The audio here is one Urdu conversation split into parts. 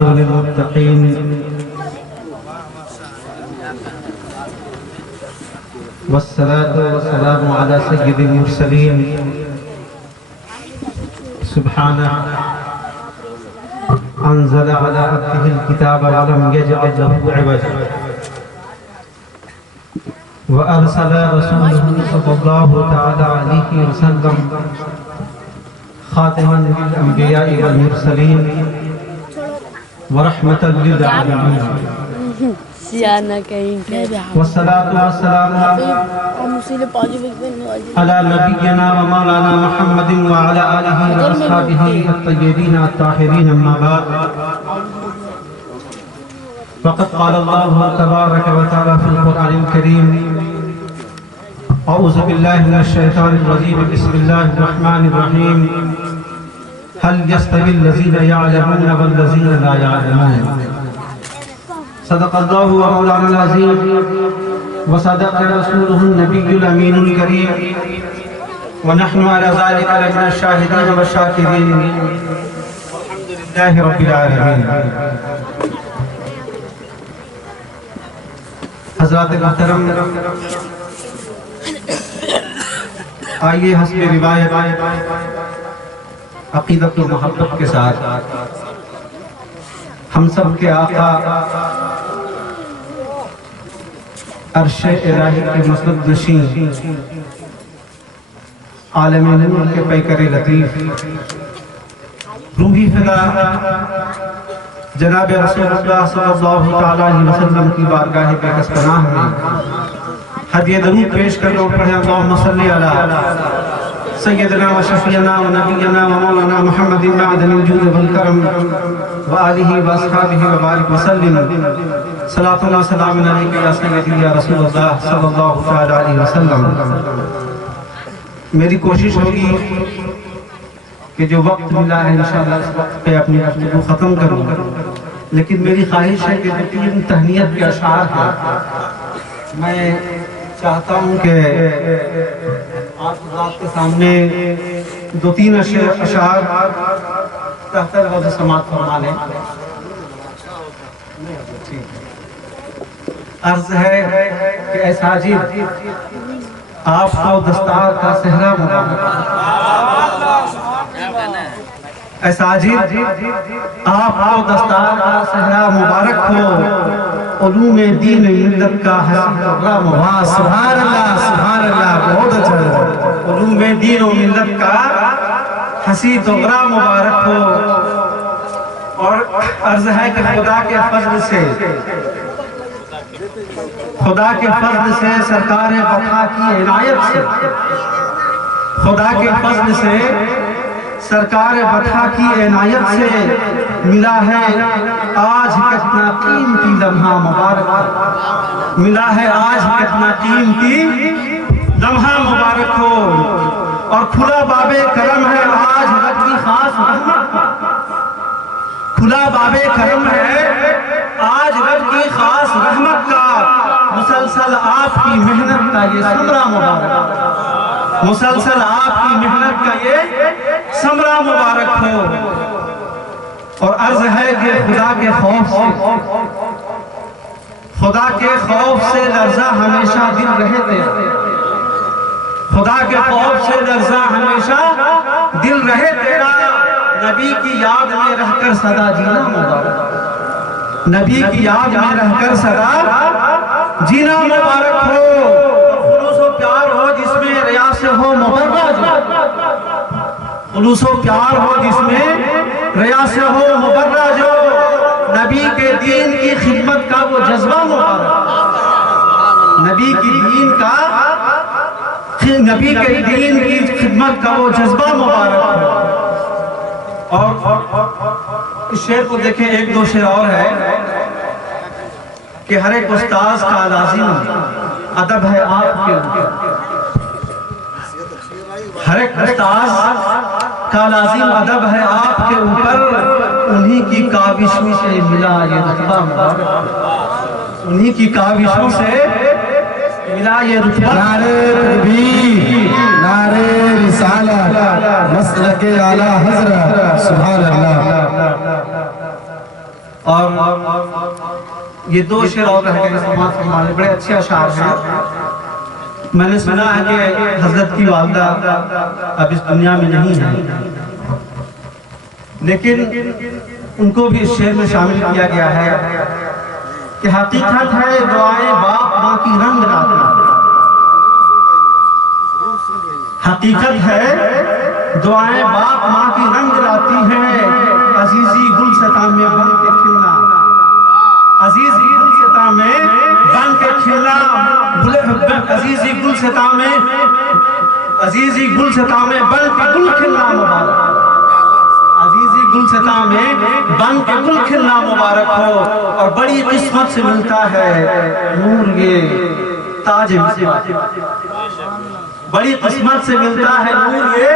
للمتقين والصلاة والسلام على سيد المرسلين سبحانه أنزل على عبده الكتاب ولم يجعل له عوجا وأرسل رسوله صلى الله تعالى عليه وسلم خاتما للأنبياء والمرسلين ورحمة للعالمين والصلاة والسلام على نبينا ومولانا محمد وعلى آله وأصحابه الطيبين الطاهرين أما بعد فقد قال الله تبارك وتعالى في القرآن الكريم أعوذ بالله من الشيطان الرجيم بسم الله الرحمن الرحيم هل يستوي الذين يعلمون والذين لا يعلمون صدق الله ومولانا العظيم وصدق رسوله النبي الأمين الكريم ونحن على ذلك لمن الشاهدين والشاكرين والحمد لله رب العالمين. حضرات محترم، آئیے حسب روایت عقیدت و محبت کے ساتھ ہم سب کے آقا عرش الہی کے مسند نشین عالم نور کے پیکر لطیف روحی فدا جناب رسول اللہ صلی اللہ علیہ وسلم کی بارگاہ بیکس پناہ میں ہدیہ درود پیش کرنے اور پڑھیں اللہم صلی علی سیدنا و شفینا و نبینا و مولانا محمد معدن الجود والکرم و آلہ و اصحابہ و بارک وسلم صلاة اللہ سلام علیکہ یا سیدی یا رسول اللہ صلی اللہ علیہ وسلم. میری کوشش ہوگی کہ جو وقت ملا ہے انشاءاللہ اس وقت پہ اپنی گفتگو ختم کروں، لیکن میری خواہش ہے کہ جو تین تہنیت کے اشعار ہیں میں چاہتا ہوں کہ آپ حضرات کے سامنے دو تین اشعار تحت لفظ سماعت فرما لیں. عرض ہے کہ اے ساجد آپ کو دستار کا صحرا مبارک، اے ساجد آپ کو دستار کا صحرا مبارک ہو، علوم دین ملت کا حسین اغرام ہو. سبحان اللہ سبحان اللہ، بہت اچھا ہے. علوم دین و ملت کا حسین اغرام مبارک ہو. اور عرض ہے کہ خدا کے فضل سے سرکار بطحا کی عنایت سے خدا کے فضل سے سرکار بطحا کی عنایت سے ملا ہے آج کتنا قیمتی لمحہ مبارک، ملا ہے آج کتنا قیمتی لمحہ مبارک ہو. اور کھلا باب کرم ہے آج رب کی خاص رحمت، کھلا باب کرم ہے آج رب کی خاص رحمت کا. مسلسل آپ کی محنت کا یہ ثمرہ مبارک، مسلسل آپ کی محنت کا یہ ثمرہ مبارک ہو. اور عرض ہے کہ خدا کے خوف سے لرزہ ہمیشہ دل رہے تیرا، خدا کے خوف سے لرزہ ہمیشہ دل رہے تیرا. نبی کی یاد میں رہ کر صدا جینا مبارک، نبی کی یاد میں رہ کر صدا جینا مبارک ہو. خلوص و پیار ہو جس میں ریا سے ہو مبرہ جو، خلوص و پیار ہو جس میں ریا سے ہو مبرہ جو. نبی کے دین کی خدمت کا وہ جذبہ مبارک، نبی کے دین کی خدمت کا وہ جذبہ مبارک. اور اس شعر کو دیکھیں، ایک دو شعر اور ہے کہ ہر ایک استاذ کا لازم ادب ہے آپ کے اوپر، ہر ایک استاذ کا لازم ادب ہے آپ کے اوپر. انہی کی کاوشوں سے ملا یہ رتبہ مبارک، انہی کی کاوشوں سے ملا یہ رتبہ. نعرہ تکبیر، نعرہ رسالت، مسلک اعلیٰ حضرت، سبحان اللہ. اور یہ دو شعر اور رہ گئے سماعت فرمانے، بڑے اچھے اشعار ہیں۔ میں نے سنا ہے کہ حضرت کی والدہ اب اس دنیا میں نہیں ہے، لیکن ان کو بھی اس شعر میں شامل کیا گیا ہے کہ حقیقت ہے دعائیں باپ ماں کی رنگ لاتی ہیں، حقیقت ہے دعائیں باپ ماں کی رنگ لاتی ہیں، عزیزی گلستاں میں بن کے کھلنا، عزیزی گلستاں میں بن کے کھلنا، عزیزی گلستاں میں بن کے گل کھلنا مبارک، عزیزی گلستاں میں بن کے گل کھلنا مبارک ہو، اور بڑی قسمت سے ملتا ہے نور یہ تاج مصباحی، بڑی قسمت سے ملتا ہے نور یہ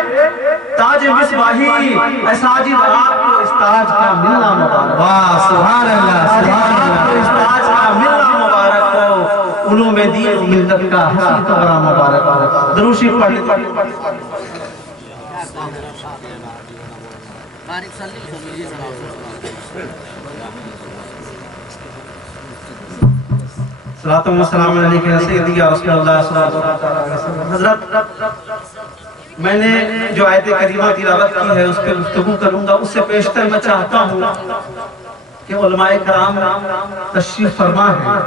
تاج مصباحی، اے ساجد آپ کو اس تاج کا ملنا مبارک، واہ سبحان اللہ سبحان اللہ، اس تاج کا ملنا مبارک ہو، علوم دین و ملت کا حسین طورہ مبارک ہو۔ درود شریف پڑھ صلاۃ و سلام علیہ سیدی یا رسول اللہ صلی اللہ علیہ وسلم۔ حضرت میں نے جو آیت کریمہ تلاوت کی ہے اس پہ گفتگو کروں گا، اس سے پیشتر میں چاہتا ہوں کہ علماء کرام تشریف فرما ہے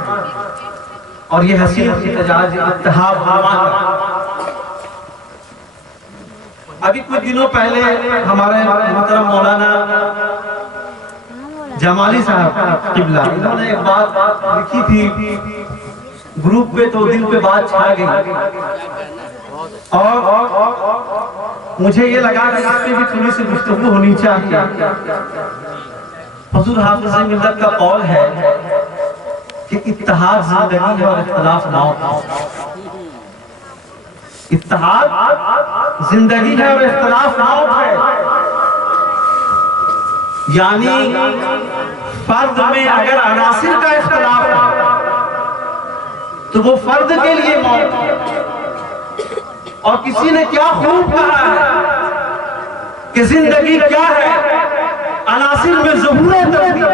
اور یہ حسین احتجاج اتحاد فرما ہے۔ ابھی کچھ دنوں پہلے ہمارے محترم مولانا جمالی صاحب قبلہ انہوں نے ایک بات لکھی تھی گروپ پہ، تو دل پہ بات چھا گئی، اور مجھے یہ لگا کہ اس پہ بھی تھوڑی سی گفتگو ہونی چاہیے۔ حضور حافظ ملت کا قول ہے کہ اتحاد زندگی ہے اور اختلاف موت ہے، اتحاد زندگی ہے اور اختلاف موت ہے، یعنی فرد میں اگر عناصر کا اختلاف ہے تو وہ فرد کے لیے موت ہے۔ اور کسی نے کیا خوب کہا ہے کہ زندگی کیا ہے، عناصر میں ظہور ترتیب،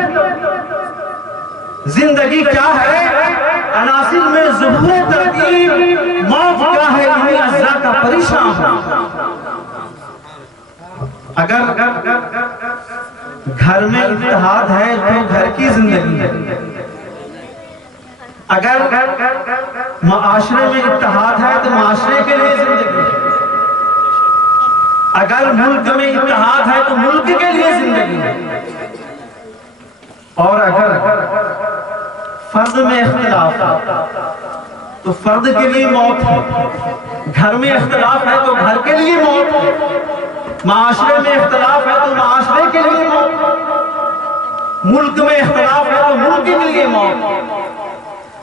زندگی کیا ہے، عناصر میں ظہور ترتیب، موت کیا ہے، انہیں اجزاء کا پریشان ہے۔ اگر گھر میں اتحاد ہے تو گھر کی زندگی ہے، اگر معاشرے میں اتحاد ہے تو معاشرے کے لیے زندگی ہے، اگر ملک میں اتحاد ہے تو ملک کے لیے زندگی ہے، اور اگر فرد میں اختلاف ہے تو فرد کے لیے موت ہے، گھر میں اختلاف ہے تو گھر کے لیے موت ہے، معاشرے میں اختلاف ہے تو معاشرے کے لیے موت ہے، ملک میں اختلاف ہے تو ملک کے لیے موت ہے۔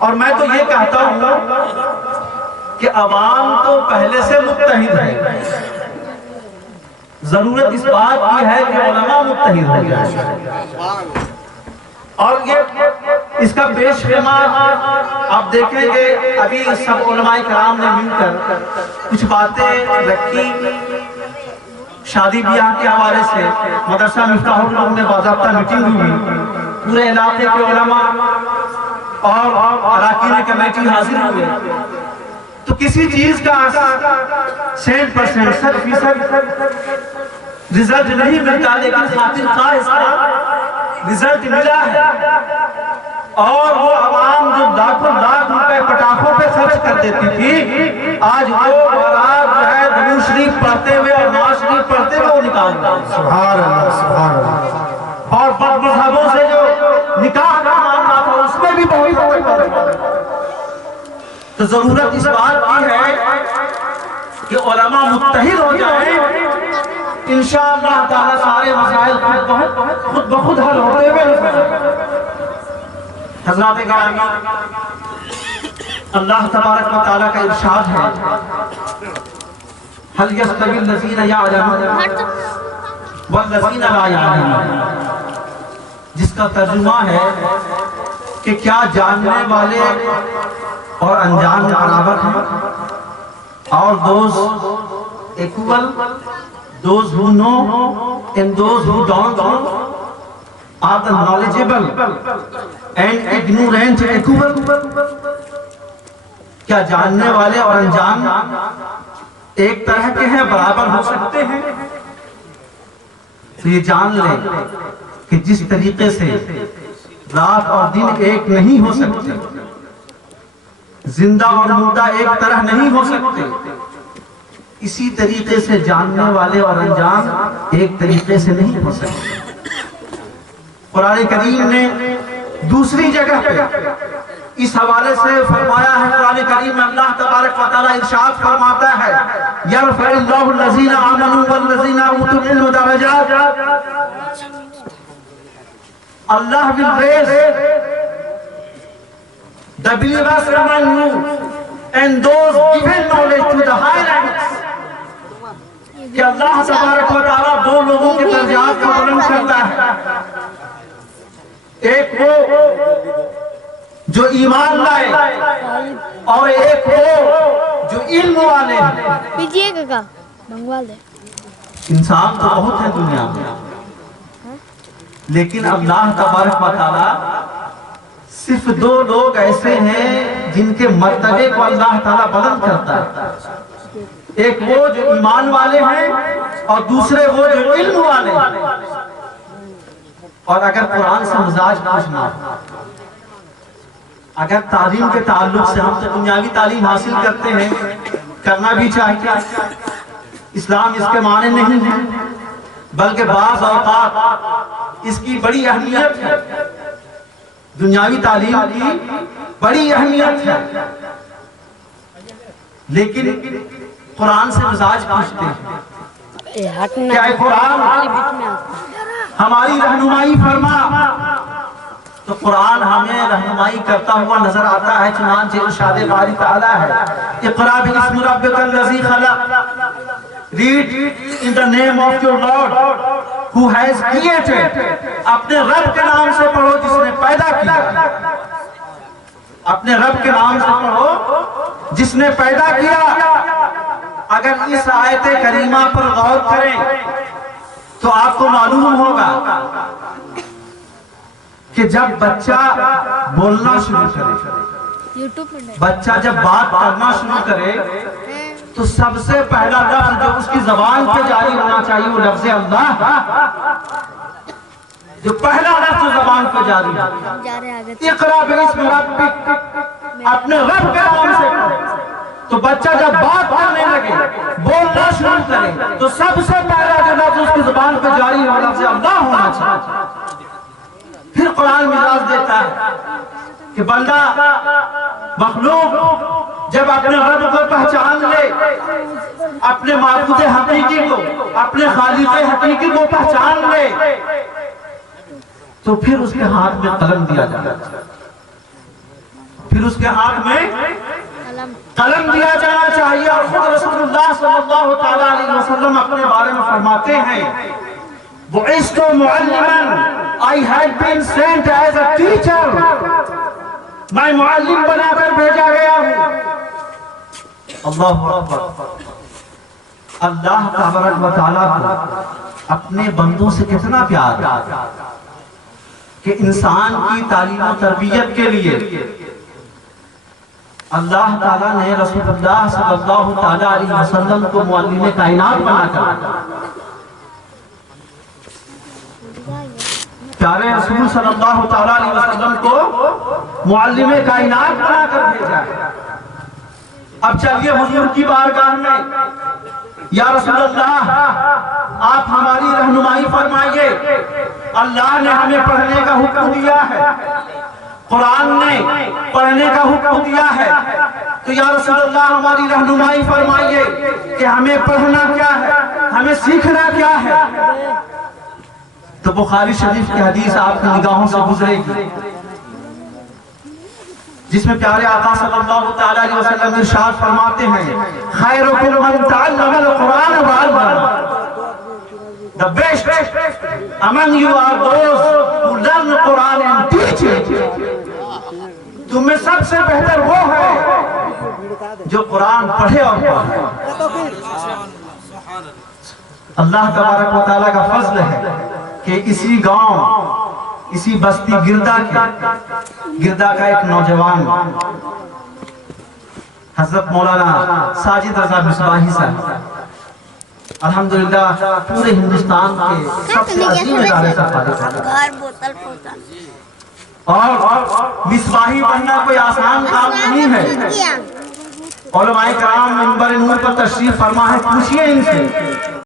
اور میں تو یہ کہتا ہوں کہ عوام تو پہلے سے متحد ہے، ضرورت اس بات کی ہے کہ علماء متحد ہو جائیں، اور یہ اس کا پیش خیمہ آپ دیکھیں گے ابھی سب علماء کرام نے مل کر کچھ باتیں رکھی، شادی بیاہ کے حوالے سے مدرسہ مفتاح العلوم میں باضابطہ میٹنگ ہوئی، پورے علاقے کے علماء اور اراکین کمیٹی حاضر ہوئے، تو کسی چیز کا 100% 100% رزلٹ نہیں ملتا، لیکن خاطر خواہ اس کا رزلٹ ملا ہے، اور وہ عوام جو لاکھوں لاکھ روپے پٹاخوں پہ خرچ کر دیتی تھی، آج وہ بارات جو ہے درود شریف پڑھتے ہوئے اور نواز شریف پڑھتے ہوئے وہ نکال رہے ہیں۔ سبحان اللہ سبحان اللہ۔ اور بد مذہبوں سے جو نکاح کا معاملہ تھا اس میں بھی بہت تو ضرورت اس بات کی ہے کہ علماء متحد ہو جائیں، انشاءاللہ تعالی سارے مسائل خود بخود حل ہوتے ہوئے۔ حضرات گرامی، اللہ تبارک و تعالیٰ کا ارشاد ہے هل يستوي الذين يعلمون والذين لا يعلمون، جس کا ترجمہ ہے کہ کیا جاننے والے اور انجان برابر ہیں، اور those equal, those who know and those who don't know، are the knowledgeable and ignorant equal. کیا جاننے والے اور انجان ایک طرح کے ہیں، برابر ہو سکتے ہیں؟ تو یہ جان لیں کہ جس طریقے سے رات اور دن ایک نہیں ہو سکتے، زندہ اور مردہ ایک طرح نہیں ہو سکتے، اسی طریقے سے جاننے والے اور انجان ایک طریقے سے نہیں ہو سکتے۔ قرآن کریم نے دوسری جگہ پہ اس حوالے سے فرمایا ہے، قرآن کریم میں اللہ تبارک و تعالیٰ ارشاد فرماتا ہے یرفع اللہ الذین آمنوا والذین اوتوا العلم درجات. Allah will raise the believers among you and those given knowledge to the high ranks. کہ اللہ تبارک و تعالیٰ دو لوگوں کے درجات کو بلند کرتا ہے، ایک وہ جو ایمان لائے اور ایک وہ جو علم والے ہیں۔ پیجیے گا منگوا دے۔ انسان تو بہت ہے دنیا میں، لیکن اللہ تبارک و تعالیٰ صرف دو لوگ ایسے ہیں جن کے مرتبے کو اللہ تعالیٰ بلند کرتا ہے، ایک وہ جو ایمان والے ہیں اور دوسرے وہ جو علم والے ہیں۔ اور اگر قرآن سے مزاج پوچھنا، اگر تعلیم کے تعلق سے، ہم تو دنیاوی تعلیم حاصل کرتے ہیں، کرنا بھی چاہیے، اسلام اس کے معنی نہیں ہے، بلکہ بعض اوقات اس کی بڑی اہمیت ہے، دنیاوی تعلیم کی بڑی اہمیت ہے، لیکن قرآن سے مزاج پوچھتے ہیں کیا قرآن ہماری رہنمائی فرما؟ تو قرآن ہمیں رہنمائی کرتا ہوا نظر آتا ہے، چنانچہ ارشاد باری تعالیٰ ہے اقرأ باسم ربک الذی خلق، read in the name of your Lord who has created، اپنے رب کے نام سے پڑھو جس نے پیدا کیا، اپنے رب کے نام سے پڑھو جس نے پیدا کیا۔ اگر اس آیت کریمہ پر غور کریں تو آپ کو معلوم ہوگا کہ جب بچہ بولنا شروع کرے، بچہ جب بات کرنا شروع کرے تو سب سے پہلا لفظ جو اس کی زبان پہ جاری ہونا چاہیے وہ لفظ اللہ، جو پہلا لفظ زبان پہ جاری ہے اقرأ باسم ربک، اپنے رب کے نام سے پڑھو۔ تو بچہ جب بات کرنے لگے، بولنا شروع کرے تو سب سے پہلا جو لفظ اس کی زبان پہ جاری ہو لفظ اللہ ہونا چاہیے۔ پھر قرآن مجاز دیتا ہے کہ بندہ مخلوق جب اپنے رب کو پہچان لے، اپنے معبود حقیقی کو، اپنے خالق حقیقی کو پہچان لے، تو پھر اس کے ہاتھ میں قلم دیا جاتا ہے، پھر اس کے ہاتھ میں قلم دیا جانا چاہیے۔ اور خود رسول اللہ صلی اللہ تعالیٰ علیہ وسلم اپنے بارے میں فرماتے ہیں بُعِثْتُ مُعَلِّمًا، I had been sent as a teacher، میں معلم بنا کر بھیجا گیا ہوں۔ اللہ اکبر، اللہ تبارک و تعالیٰ کو اپنے بندوں سے کتنا پیار ہے کہ انسان کی تعلیم و تربیت کے لیے اللہ تعالیٰ نے رسول اللہ صلی اللہ تعالیٰ علیہ وسلم کو معلم کائنات بنا کر، پیارے رسول صلی اللہ تعالیٰ علیہ وسلم کو معلم کائنات بنا کر بھیجا۔ اب چلیے حضور کی بارگاہ میں، یا رسول اللہ آپ ہماری رہنمائی فرمائیے، اللہ نے ہمیں پڑھنے کا حکم دیا ہے، قرآن نے پڑھنے کا حکم دیا ہے، تو یا رسول اللہ ہماری رہنمائی فرمائیے کہ ہمیں پڑھنا کیا ہے، ہمیں سیکھنا کیا ہے۔ تو بخاری شریف کی حدیث آپ کی نگاہوں سے گزرے گی، جس میں پیارے آقا صلی اللہ تعالیٰ علیہ وسلم ارشاد فرماتے ہیں خیرکم من تعلم القرآن وعلمہ، the best among you are those who learn the Quran and teach it۔ تم میں سب سے بہتر وہ ہے جو قرآن پڑھے اور پڑھے۔ اللہ تبارک و تعالیٰ کا فضل ہے کہ اسی گاؤں اسی بستی گردہ کا ایک نوجوان حضرت مولانا ساجد رضا مصباحی صاحب الحمدللہ پورے ہندوستان کے سب سے عظیم ادارے سے فارغ ہیں اور مصباحی بننا کوئی آسان کام نہیں ہے۔ علماء کرام منبر نور پر تشریف فرما ہے، پوچھئے ان سے